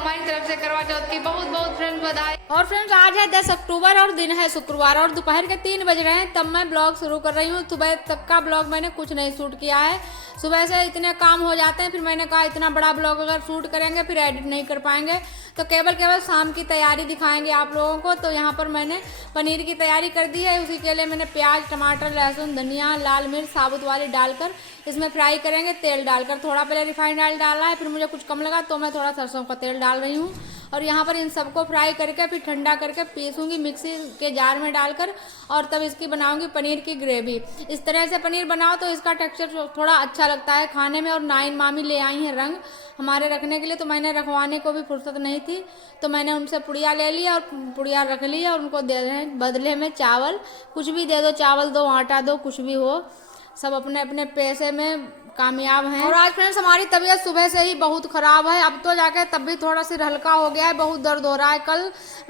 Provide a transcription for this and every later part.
हमारी तरफ से करवा चौथ की बहुत बहुत फ्रेंड्स बधाई। और फ्रेंड्स आज है 10 अक्टूबर और दिन है शुक्रवार और दोपहर के 3 बज रहे हैं, तब मैं ब्लॉग शुरू कर रही हूँ। सुबह तक का ब्लॉग मैंने कुछ नहीं शूट किया है, सुबह से इतने काम हो जाते हैं। फिर मैंने कहा इतना बड़ा ब्लॉग अगर शूट करेंगे फिर एडिट नहीं कर पाएंगे, तो केवल शाम की तैयारी दिखाएंगे आप लोगों को। तो यहाँ पर मैंने पनीर की तैयारी कर दी है। उसी के लिए मैंने प्याज, टमाटर, लहसुन, धनिया, लाल मिर्च साबुत वाली डालकर इसमें फ्राई करेंगे। तेल डालकर थोड़ा पहले रिफाइंड ऑयल डाला है, फिर मुझे कुछ कम लगा तो मैं थोड़ा सरसों का तेल डाल रही हूँ। और यहाँ पर इन सबको फ्राई करके फिर ठंडा करके पीसूंगी मिक्सी के जार में डालकर, और तब इसकी बनाऊंगी पनीर की ग्रेवी। इस तरह से पनीर बनाओ तो इसका टेक्सचर थोड़ा अच्छा लगता है खाने में। और नाइन मामी ले आई हैं रंग हमारे रखने के लिए, तो मैंने रखवाने को भी फुर्सत नहीं थी, तो मैंने उनसे पुड़िया ले ली और पुड़िया रख ली और उनको दे रहे हैं बदले में चावल। कुछ भी दे दो, चावल दो, आटा दो, कुछ भी हो, सब अपने अपने पैसे में कामयाब हैं। और आज फ्रेंड्स हमारी तबीयत सुबह से ही बहुत खराब है, अब तो जाके तब भी थोड़ा सिर हल्का हो गया है, बहुत दर्द हो रहा है। कल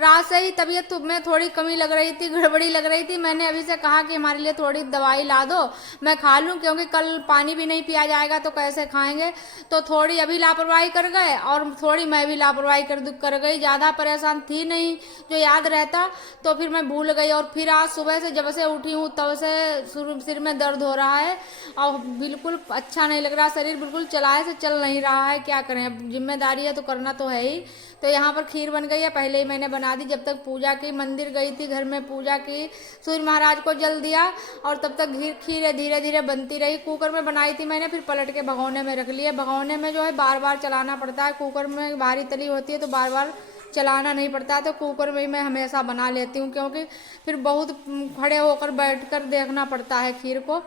रात से ही तबीयत में थोड़ी कमी लग रही थी, गड़बड़ी लग रही थी। मैंने अभी से कहा कि हमारे लिए थोड़ी दवाई ला दो, मैं खा लूं, क्योंकि कल पानी भी नहीं पिया जाएगा तो कैसे खाएंगे। तो थोड़ी अभी लापरवाही कर गए और थोड़ी मैं भी लापरवाही कर गई। ज़्यादा परेशान थी नहीं जो याद रहता, तो फिर मैं भूल गई। और फिर आज सुबह से जब से उठी हूँ तब से सिर में दर्द हो रहा है और बिल्कुल अच्छा नहीं लग रहा, शरीर बिल्कुल चलाए से चल नहीं रहा है। क्या करें, अब जिम्मेदारी है तो करना तो है ही। तो यहाँ पर खीर बन गई है, पहले ही मैंने बना दी। जब तक पूजा की, मंदिर गई थी, घर में पूजा की, सूर्य महाराज को जल दिया और तब तक खीर धीरे धीरे बनती रही। कुकर में बनाई थी मैंने, फिर पलट के भगोने में रख लिया। भगोने में जो है बार बार चलाना पड़ता है, कुकर में भारी तली होती है तो बार बार चलाना नहीं पड़ता है। तो कुकर में ही मैं हमेशा बना लेती हूँ, क्योंकि फिर बहुत खड़े होकर बैठकर देखना पड़ता है खीर को।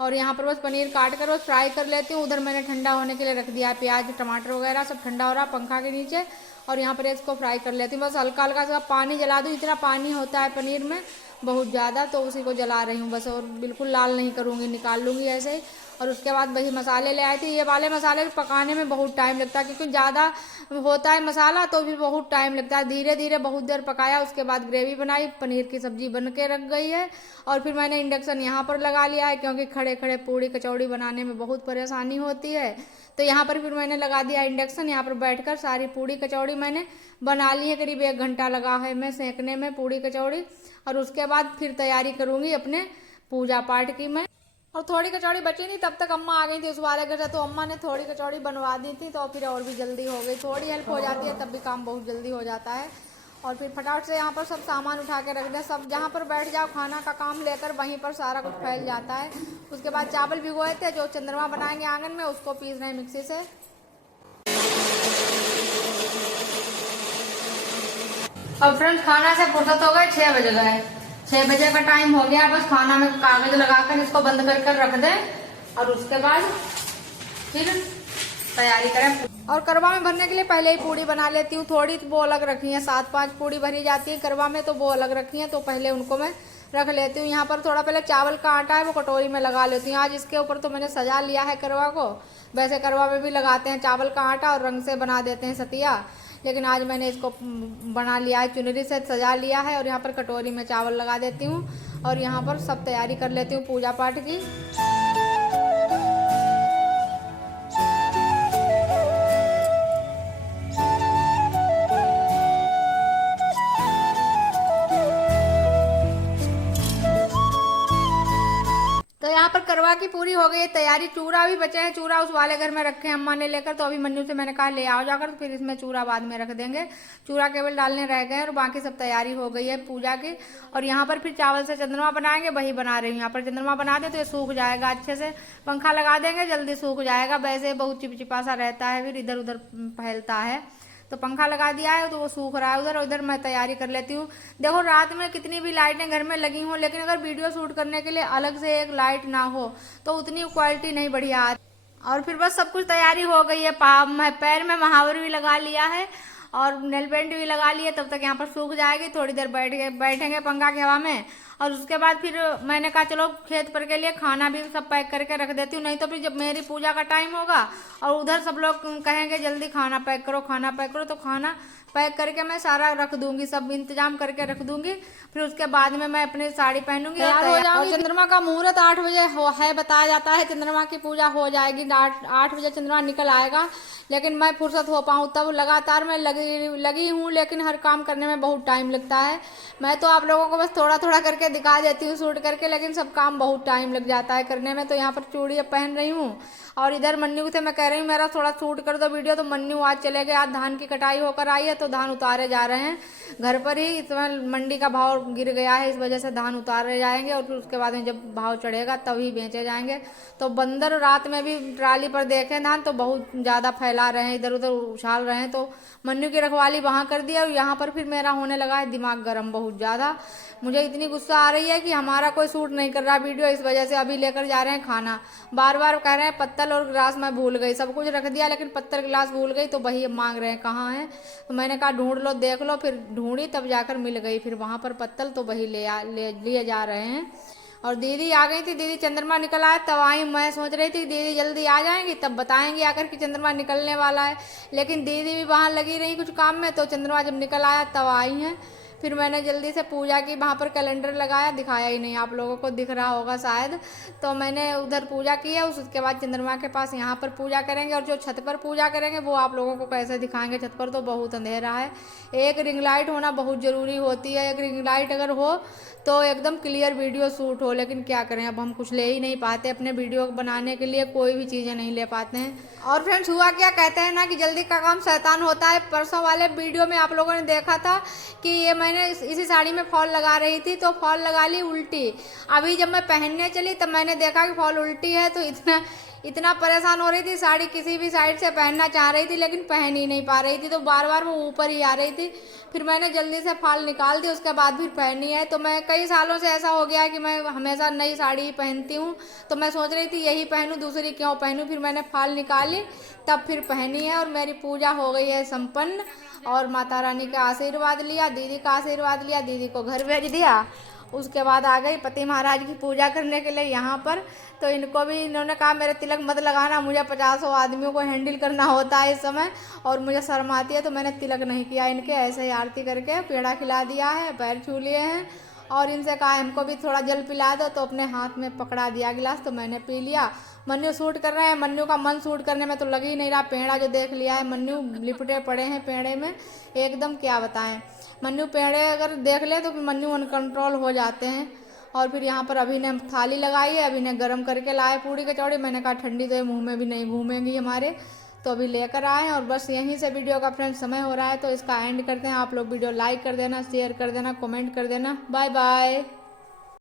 और यहाँ पर बस पनीर काट कर बस फ्राई कर लेती हूँ। उधर मैंने ठंडा होने के लिए रख दिया है, प्याज टमाटर वगैरह सब ठंडा हो रहा पंखा के नीचे। और यहाँ पर इसको फ्राई कर लेती हूँ, बस हल्का हल्का सा पानी जला दूँ। इतना पानी होता है पनीर में बहुत ज़्यादा, तो उसी को जला रही हूँ बस, और बिल्कुल लाल नहीं करूँगी, निकाल लूँगी ऐसे ही। और उसके बाद वही मसाले ले आई थी। ये वाले मसाले पकाने में बहुत टाइम लगता है, क्योंकि ज़्यादा होता है मसाला तो भी बहुत टाइम लगता है। धीरे धीरे बहुत देर पकाया, उसके बाद ग्रेवी बनाई, पनीर की सब्जी बन के रख गई है। और फिर मैंने इंडक्शन यहाँ पर लगा लिया है, क्योंकि खड़े खड़े पूड़ी कचौड़ी बनाने में बहुत परेशानी होती है। तो यहाँ पर फिर मैंने लगा दिया इंडक्शन। यहाँ पर बैठकर सारी पूड़ी कचौड़ी मैंने बना ली है, करीब 1 घंटा लगा है मैं सेकने में पूड़ी कचौड़ी। और उसके बाद फिर तैयारी करूँगी अपने पूजा पाठ की मैं। और थोड़ी कचौड़ी बची थी, तब तक अम्मा आ गई थी उस वाले घर से, तो अम्मा ने थोड़ी कचौड़ी बनवा दी थी, तो फिर और भी जल्दी हो गई। थोड़ी हेल्प हो जाती है तब भी काम बहुत जल्दी हो जाता है। और फिर फटाफट से यहाँ पर सब सामान उठा के रख दे, सब जहाँ पर बैठ जाओ खाना का काम लेकर वहीं पर सारा कुछ फैल जाता है। उसके बाद चावल भिगोए थे, जो चंद्रमा बनाएंगे आंगन में, उसको पीस रहे हैं मिक्सी से। अब फ्रेंड्स खाना से फुर्सत हो गए, 6 बज गए, 6 बजे का टाइम हो गया। बस खाना में कागज लगाकर इसको बंद कर रख दें और उसके बाद फिर तैयारी करें। और करवा में भरने के लिए पहले ही पूड़ी बना लेती हूँ। थोड़ी वो अलग रखी है, 7-5 पूड़ी भरी जाती है करवा में, तो वो अलग रखी है, तो पहले उनको मैं रख लेती हूँ। यहाँ पर थोड़ा पहले चावल का आटा है वो कटोरी में लगा लेती हूँ। आज इसके ऊपर तो मैंने सजा लिया है करवा को। वैसे करवा में भी लगाते हैं चावल का आटा और रंग से बना देते हैं सतिया, लेकिन आज मैंने इसको बना लिया है, चुनरी से सजा लिया है। और यहाँ पर कटोरी में चावल लगा देती हूँ और यहाँ पर सब तैयारी कर लेती हूँ पूजा पाठ की। तो यहाँ पर करवा की पूरी हो गई है तैयारी। चूरा भी बचे हैं, चूरा उस वाले घर में रखे हैं अम्मा ने लेकर, तो अभी मन्नू से मैंने कहा ले आओ जाकर, तो फिर इसमें चूरा बाद में रख देंगे। चूरा केवल डालने रह गए और बाकी सब तैयारी हो गई है पूजा की। और यहाँ पर फिर चावल से चंद्रमा बनाएंगे, वही बना रही हूँ। यहाँ पर चंद्रमा बना दे तो ये सूख जाएगा अच्छे से, पंखा लगा देंगे जल्दी सूख जाएगा। वैसे बहुत चिपचिपा सा रहता है, फिर इधर उधर फैलता है, तो पंखा लगा दिया है तो वो सूख रहा है उधर। और इधर मैं तैयारी कर लेती हूँ। देखो रात में कितनी भी लाइटें घर में लगी हों, लेकिन अगर वीडियो शूट करने के लिए अलग से एक लाइट ना हो तो उतनी क्वालिटी नहीं बढ़िया आती। और फिर बस सब कुछ तैयारी हो गई है। पैर में महावर भी लगा लिया है और नेल पेंट भी लगा लिए। तब तक यहाँ पर सूख जाएगी, थोड़ी देर बैठेंगे पंखा की हवा में। और उसके बाद फिर मैंने कहा चलो खेत पर के लिए खाना भी सब पैक करके रख देती हूँ, नहीं तो फिर जब मेरी पूजा का टाइम होगा और उधर सब लोग कहेंगे जल्दी खाना पैक करो, खाना पैक करो, तो खाना पैक करके मैं सारा रख दूंगी, सब इंतजाम करके रख दूंगी। फिर उसके बाद में मैं अपनी साड़ी पहनूंगी और हो जाऊंगी। चंद्रमा का मुहूर्त 8 बजे है बताया जाता है, चंद्रमा की पूजा हो जाएगी। 8 बजे चंद्रमा निकल आएगा, लेकिन मैं फुर्सत हो पाऊँ तब। लगातार मैं लगी हूँ, लेकिन हर काम करने में बहुत टाइम लगता है। मैं तो आप लोगों को बस थोड़ा थोड़ा करके दिखा देती हूँ शूट करके, लेकिन सब काम बहुत टाइम लग जाता है करने में। तो यहाँ पर चूड़ी पहन रही हूँ और इधर मन्नू से मैं कह रही हूँ मेरा थोड़ा शूट कर दो वीडियो। तो मन्नू आज चले गए, आज धान की कटाई होकर आई है तो धान उतारे जा रहे हैं घर पर ही। इस समय मंडी का भाव गिर गया है, इस वजह से धान उतारे जाएंगे और फिर उसके बाद में जब भाव चढ़ेगा तभी बेचे जाएंगे। तो बंदर रात में भी ट्राली पर देखे धान तो बहुत ज़्यादा फैला रहे हैं, इधर उधर उछाल रहे हैं। तो मन्नू की रखवाली वहाँ कर दिया और यहाँ पर फिर मेरा होने लगा है दिमाग गर्म बहुत ज़्यादा। मुझे इतनी गुस्सा आ रही है कि हमारा कोई शूट नहीं कर रहा वीडियो, इस वजह से अभी लेकर जा रहे हैं खाना। बार बार कह रहे हैं पत्तल और गिलास मैं भूल गई, सब कुछ रख दिया लेकिन पत्तल गिलास भूल गई। तो वही मांग रहे हैं कहाँ है। तो मैंने कहा ढूंढ लो देख लो, फिर ढूंढी तब जाकर मिल गई फिर वहाँ पर पत्तल। तो वही लिए जा रहे हैं। और दीदी आ गई थी, दीदी चंद्रमा निकल आया तब आई। मैं सोच रही थी दीदी जल्दी आ जाएंगी तब बताएंगी आकर कि चंद्रमा निकलने वाला है, लेकिन दीदी भी वहाँ लगी रही कुछ काम में। तो चंद्रमा जब निकल आया तब आई हैं। फिर मैंने जल्दी से पूजा की, वहाँ पर कैलेंडर लगाया, दिखाया ही नहीं, आप लोगों को दिख रहा होगा शायद। तो मैंने उधर पूजा की है, उसके बाद चंद्रमा के पास यहाँ पर पूजा करेंगे। और जो छत पर पूजा करेंगे वो आप लोगों को कैसे दिखाएंगे, छत पर तो बहुत अंधेरा है। एक रिंग लाइट होना बहुत ज़रूरी होती है, एक रिंग लाइट अगर हो तो एकदम क्लियर वीडियो शूट हो। लेकिन क्या करें, अब हम कुछ ले ही नहीं पाते अपने वीडियो बनाने के लिए, कोई भी चीज़ें नहीं ले पाते हैं। और फ्रेंड्स हुआ क्या, कहते हैं ना कि जल्दी का काम शैतान होता है। परसों वाले वीडियो में आप लोगों ने देखा था कि ये मैंने इसी साड़ी में फॉल लगा रही थी तो फॉल लगा ली उल्टी। अभी जब मैं पहनने चली तब मैंने देखा कि फॉल उल्टी है। तो इतना परेशान हो रही थी, साड़ी किसी भी साइड से पहनना चाह रही थी लेकिन पहन ही नहीं पा रही थी, तो बार बार वो ऊपर ही आ रही थी। फिर मैंने जल्दी से फाल निकाल दी, उसके बाद फिर पहनी है। तो मैं कई सालों से ऐसा हो गया है कि मैं हमेशा नई साड़ी ही पहनती हूँ। तो मैं सोच रही थी यही पहनूँ, दूसरी क्यों पहनूँ। फिर मैंने फाल निकाली तब फिर पहनी है। और मेरी पूजा हो गई है संपन्न और माता रानी का आशीर्वाद लिया, दीदी का आशीर्वाद लिया, दीदी को घर भेज दिया। उसके बाद आ गई पति महाराज की पूजा करने के लिए यहाँ पर। तो इनको भी इन्होंने कहा मेरे तिलक मत लगाना, मुझे 50 आदमियों को हैंडल करना होता है इस समय और मुझे शर्म आती है। तो मैंने तिलक नहीं किया इनके, ऐसे ही आरती करके पेड़ा खिला दिया है, पैर छू लिए हैं। और इनसे कहा हमको भी थोड़ा जल पिला दो, तो अपने हाथ में पकड़ा दिया गिलास, तो मैंने पी लिया। मन्नू शूट कर रहे हैं, मन्नू का मन शूट करने में तो लग ही नहीं रहा। पेड़ा जो देख लिया है, मन्नू लिपटे पड़े हैं पेड़े में एकदम, क्या बताएं। मन्नू पेड़े अगर देख ले तो फिर मन्नू अनकंट्रोल हो जाते हैं। और फिर यहाँ पर अभी ने थाली लगाई है, अभी ने गर्म करके लाए पूड़ी कचौड़ी। मैंने कहा ठंडी तो ये मुँह में भी नहीं घूमेंगी हमारे, तो अभी लेकर आए हैं। और बस यहीं से वीडियो का फ्रेंड समय हो रहा है तो इसका एंड करते हैं। आप लोग वीडियो लाइक कर देना, शेयर कर देना, कमेंट कर देना। Bye bye.